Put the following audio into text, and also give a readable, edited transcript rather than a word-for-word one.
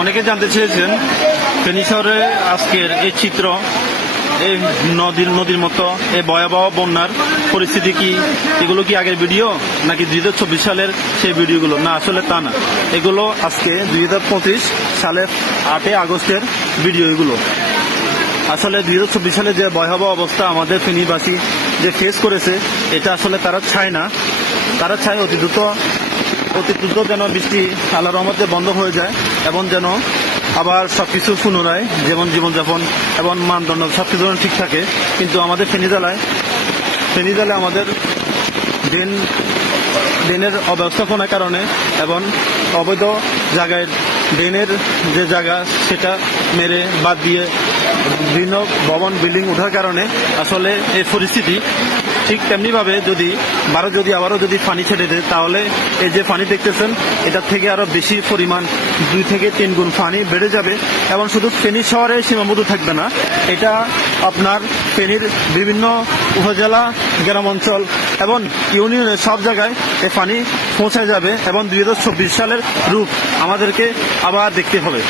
অনেকে জানতে চেয়েছেন ফেনী শহরে আজকের এই চিত্র, এই নদীর মতো এই ভয়াবহ বন্যার পরিস্থিতি কি, এগুলো কি আগের ভিডিও নাকি 2024 সালের সেই ভিডিওগুলো? না, আসলে তা না, এগুলো আজকে 2025 সালের 8 আগস্টের ভিডিও। এগুলো আসলে 2024 সালে যে ভয়াবহ অবস্থা আমাদের ফেনীবাসী যে ফেস করেছে, এটা আসলে তারা চায় না। তারা চায় অতি দ্রুত যেন বৃষ্টি আল্লাহর রহমতে বন্ধ হয়ে যায় এবং যেন আবার সবকিছু পুনরায় যেমন জীবনযাপন এবং মানদণ্ড সবকিছু ঠিক থাকে। কিন্তু আমাদের ফেনী জেলায় আমাদের ড্রেনের অব্যবস্থাপনার কারণে এবং অবৈধ জায়গায় ড্রেনের যে জায়গা সেটা মেরে বাদ দিয়ে বিভিন্ন ভবন বিল্ডিং ওঠার কারণে আসলে এই পরিস্থিতি। ঠিক তেমনিভাবে যদি আবারও পানি ছেড়ে দেয়, তাহলে এই যে পানি দেখতেছেন এটার থেকে আরো বেশি পরিমাণ 2 থেকে 3 গুণ পানি বেড়ে যাবে এবং শুধু ফেনী শহরে সীমাবদ্ধ থাকবে না, এটা আপনার ফেনীর বিভিন্ন উপজেলা, গ্রাম অঞ্চল এবং ইউনিয়নের সব জায়গায় এই পানি পৌঁছে যাবে এবং 2024 সালের রূপ আমাদেরকে আবার দেখতে হবে।